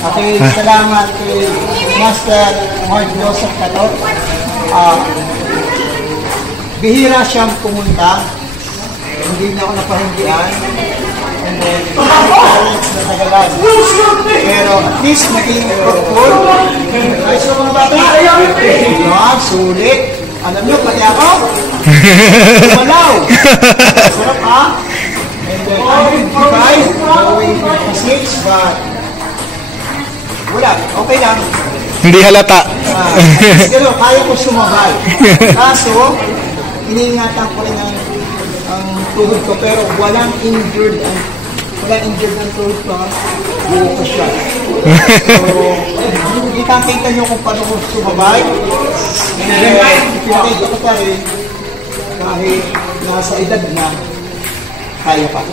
Okay, salamat kay Master Mark Joseph Catot. Bihira siyang pumunta. Hindi na ako napahinggian. And then, parents na tagalan. Pero at least naging fruitful. Ayos na mga bata. Sulit. Alam nyo, pati ako. Malaw. Sarap ha. And then, I'm 55, going 56, but wala, okay lang. Hindi halata. Pero kaya ko sumabay. Kaso, iniingatan ko rin ang tuhod ko, pero walang injured ang tuhod ko. Buo ko siya. So, kita nyo kung paano ko sumabay. Pinakita ko pa rin, kahit nasa edad na, kaya pa.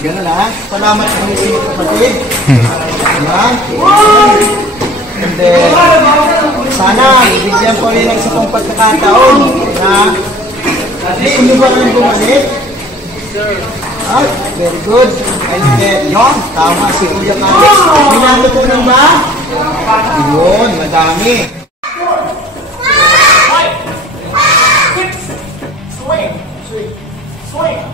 Ganun ha. Salamat sa mga sino kapatid. Ayan. And then, sana, bigyan ko rin ng isa pang pagkakataon na gusto nyo ba rin bumalik? Ah, very good. And then, yun, tama si Kuya Alex. Minalo ko nang ba? Yun, madami. Swing. Swing. Swing.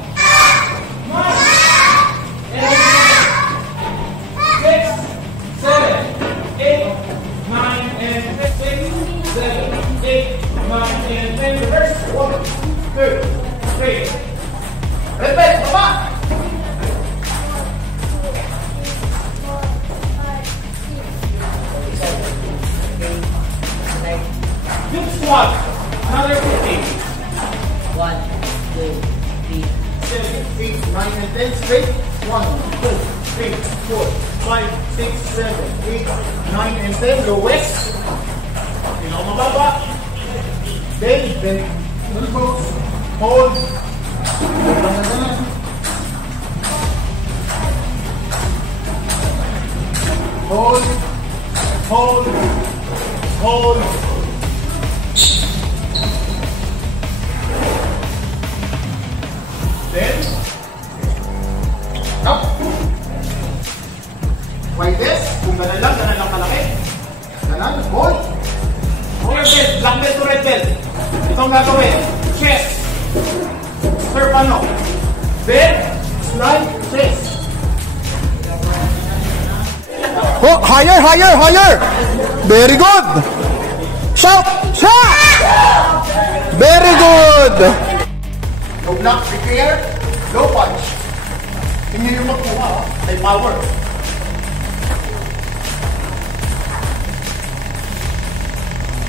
10, lowest. Pinakamababa. Then, hold. Hold. Hold. Hold. Then, up. Like this. Kung ganun lang kalaki. Ganun, hold. Red belt, black belt to red belt. Itong gagawin. Chest. Sir, paano? Then, slide, chest. Oh, higher, higher, higher. Very good. Shout, shout. Very good. No block, prepare. Low punch. Tingnan yung magkuha, may power.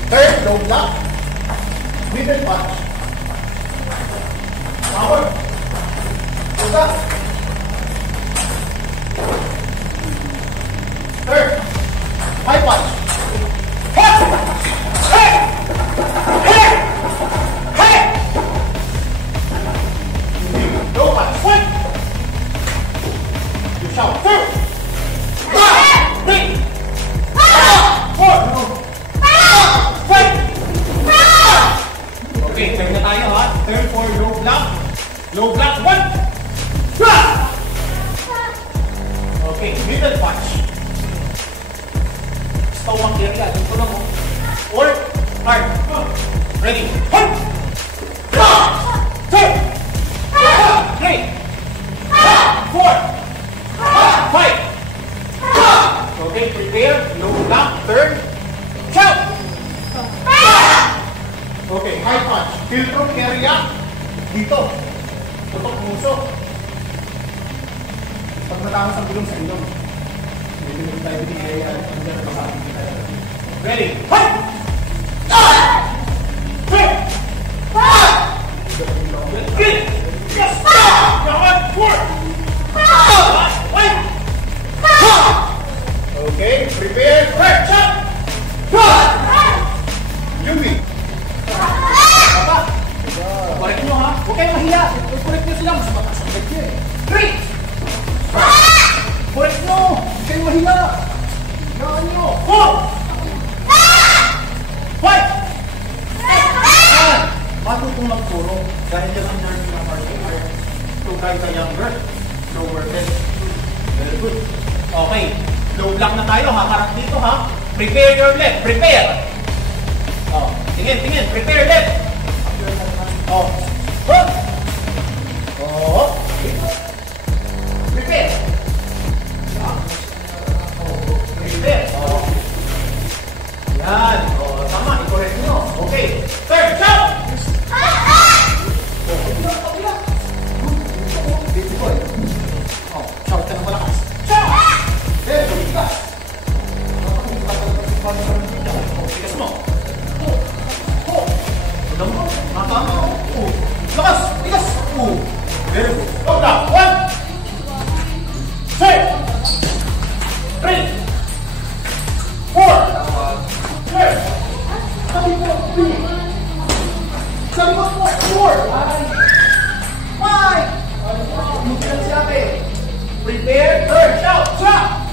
Third, low block. Middle punch. Power. Pusa. Third, high punch. Hey! Hey! Hey! Hey! Low punch. One. You shout. Two. Three. Four. Okay, turn na tayo ha. Turn for low block. Low block, one. Okay, middle punch. Stomach area, doon ko lang mo. Or, hard. Ready. 1, 2, 3, 4, 5. Okay, prepare. Low block, turn. Shout! Okay, high punch. Filtrum area. Dito. Tutok puso. Pag natama sa gulong sa ilong. Hindi tayo din area. Ready? High! Yes! Okay, prepare. Right, shot! Yumi. Apa? Correct nyo ha? Huwag kayong mahiya. Correct nyo sila. Mas mataas ang nyo eh. 3! Correct nyo. Huwag kayong mahiya. Gaan nyo. 4! 5! Matutong magpuro. Dahil yan ang learning ng martial arts. So guys are younger. Lower 10. Very good. Okay. Low block na tayo, haharap dito ha. Prepare your left, prepare. Oh, tingin, prepare left. Oh, hook. Oh, prepare. Prepare. Oh. Yan. Oh, tama, i-correct nyo. Okay. Third, jump! Shout ka ng malakas. Shout! There, tigas. Tigas mo. Alam mo, nakama. Lakas, tigas. Very good. Hold up. 1, 2, 3, 4. There. Sabi mo, 3. Sabi mo, 4. 5. Mungkin si ate. Prepare, third, shout, shout!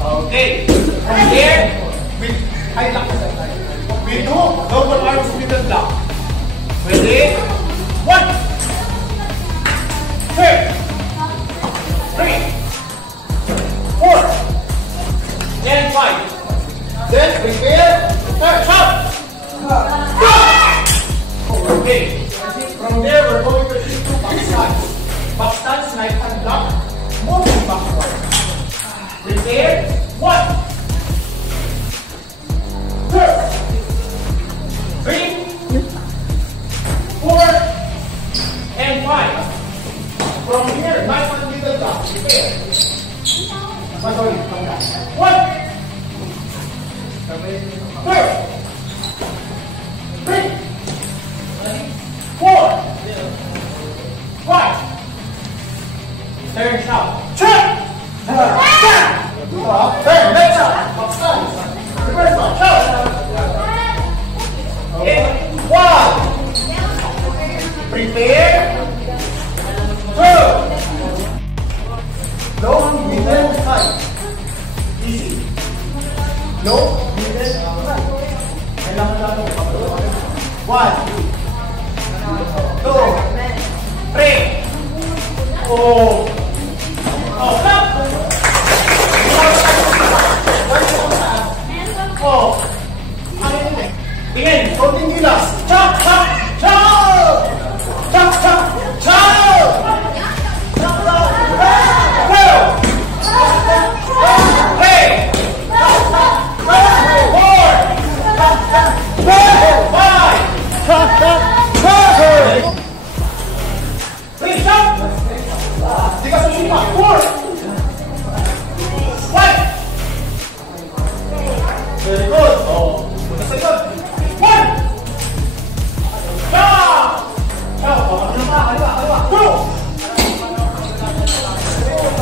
Okay. From here, with high lock. We do double arms middle block. Ready? 1, 2, 3, 4, and 5. Then prepare, third, shout! Okay. From there, we're going to shift to back stance. Back stance, right hand block, moving backward. Prepare. 1, 2, 3, 4, and 5. From here, right hand middle block. Prepare. Sorry, come back. 1, 2, 3, 4, 5. Turn shout. Check. Turn. Next shot. Box stance. Reverse one. Shout. Okay. 1. Prepare. 2. Low, middle, high. Easy. Low, middle, high. Kailangan lang 1, 2, 3, 4. Oh, stop! Oh. Tingin, konting gilas. Chop, chop, chop! Chop, chop, chop! Chop, chop, go! 3, 4, 5. Please jump! Tigas ang sumpa. 4, 5. Very good. Oh, punta sa likod. 1. Jump! Jump. Kaliwa. 2.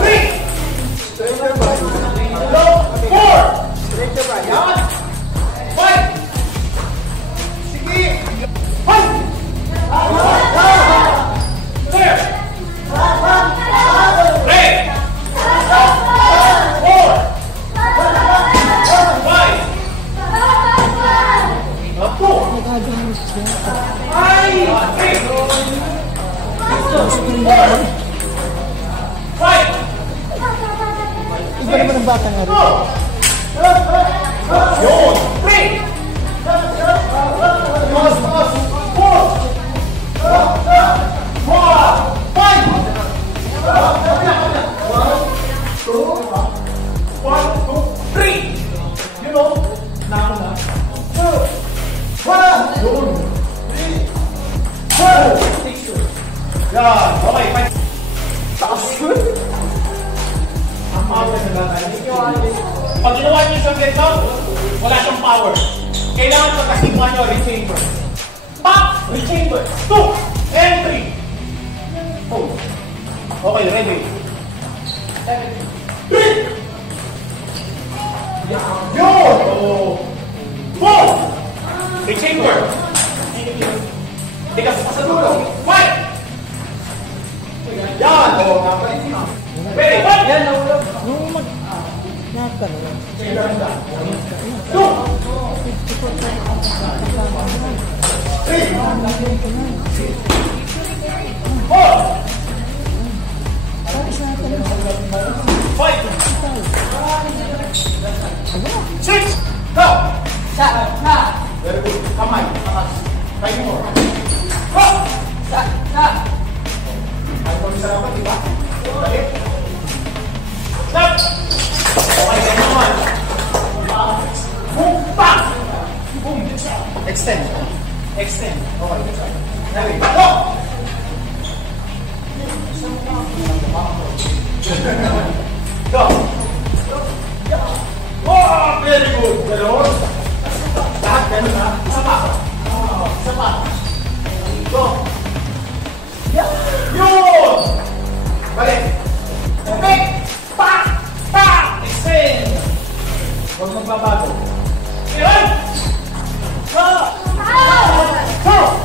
3. 4. Yan. 5. Sige. 5. There. 3. 4. 5. Up 2. 5. Iba naman ang bata nga rin. Yun. 3. 'Pag ginawa niyo yung ganito, wala siyang power. Kailangan pagkasimuha niyo, rechamber. Pop! Rechamber. 2 and 3. Oh. Okay, ready. 3. Yun! Oh. 4. Rechamber. Tigas pa sa dulo. 5. Yan! Oh, kapalik mo. Ready? 1. Yan, nahulog. Two. 3. 4. 6. Go. Very good. Kamay. Takas. Try more. Go. Ay, kung isa naman, diba? Dali. Stop. Okay, ganyan naman. Move back. Boom. Extend. Extend. Okay. Dali. Go. Go. Oh, very good. Ganon. Lahat ganon ha. Isa pa. Isa pa. Go. Yun. Balik. Balik. Pa. Pa. Extend. Huwag magbabago. Ayan. Go. Go.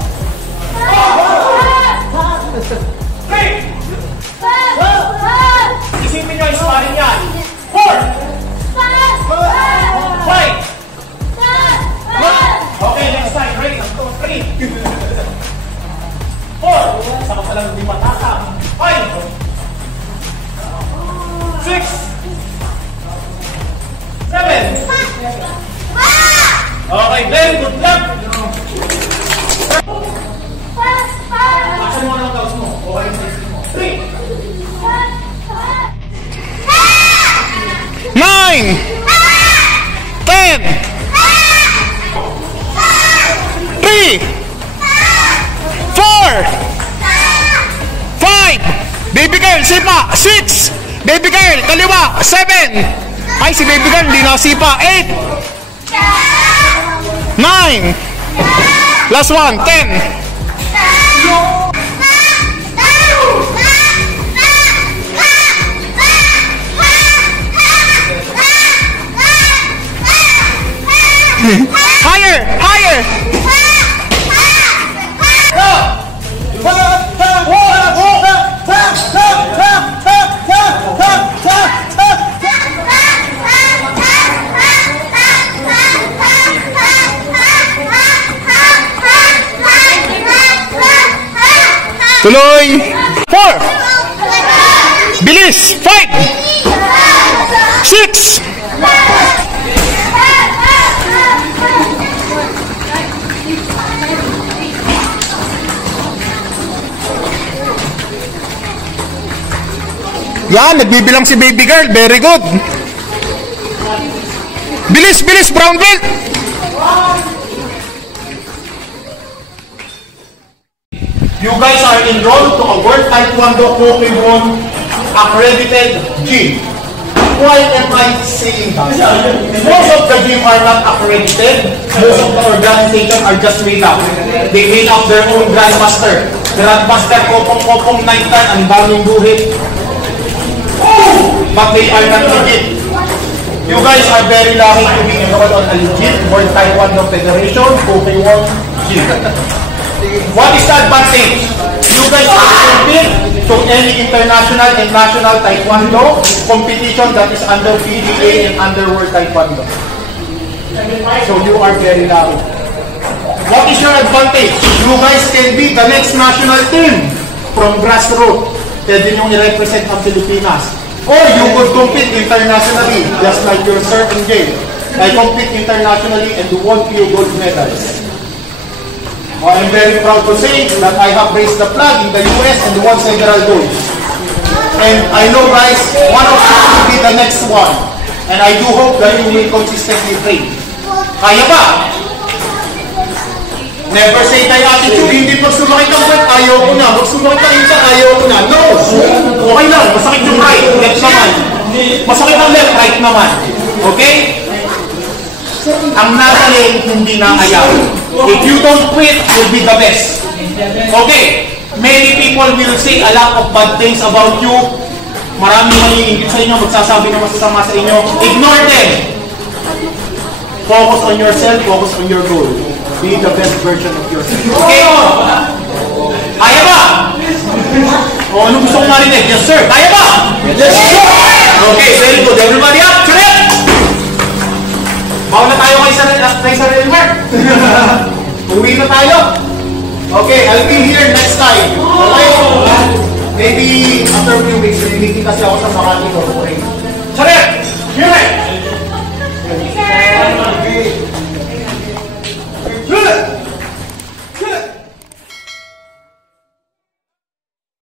Three. Isipin nyo yung sparring yan. 4. 5. Okay, next time. Ready? 3. 4. Saka palang hindi matata. 5. 6. 7. Okay, very good luck. Action mo ng toes mo. Okay, mo. 3. 9, 10, 3, 4, 5, baby girl, sipa, 6, baby girl, kaliwa, 7, ay si baby girl, hindi nakasipa, 8, 9, last one, 10, higher! Higher! Tuloy! 4! Bilis! 5! 6! Yan, nagbibilang si baby girl. Very good. Bilis, bilis, brown belt. You guys are enrolled to a World Taekwondo Pokemon accredited gym. Why am I saying that? Most of the gym are not accredited. Most of the organization are just made up. They made up their own grandmaster. Grandmaster kopong-kopong 9 tan, ang daming buhit. But they are not legit. You guys are very lucky to be enrolled on a legit World Taekwondo Federation Pokemon gym. What is the advantage? You guys can compete to any international and national Taekwondo competition that is under PDA and under World Taekwondo. So you are very lucky. What is your advantage? You guys can be the next national team from grassroots. Pwede nyo i-represent ang Pilipinas. Or you could compete internationally, just like your Sir and Jay. I compete internationally and won few gold medals. I'm very proud to say that I have raised the flag in the US and won several golds. And I know guys, one of you will be the next one. And I do hope that you will consistently train. Kaya ba? Never say kay attitude, hindi pag sumakit ang wet, ayaw ko na. Pag sumakit ang isa, ayaw ko na. No! Okay lang, masakit yung right, left naman. Masakit ang left, right naman. Okay? Ang nagaling, hindi na ayaw. If you don't quit, you'll be the best. Okay? Many people will say a lot of bad things about you. Maraming maliingit sa inyo, magsasabi ng masasama sa inyo. Ignore them. Focus on yourself, focus on your goal. Be the best version of yourself. Okay? Kaya ba? O, ano gusto kong marinig? Yes, sir. Kaya ba? Yes, sir. Okay, very good. Everybody up. Trip! Bawa na tayo kay Sir Elmer. Uwi na tayo. Okay, I'll be here next time. Okay? Maybe after a few weeks, meeting kasi ako sa Makati. Okay?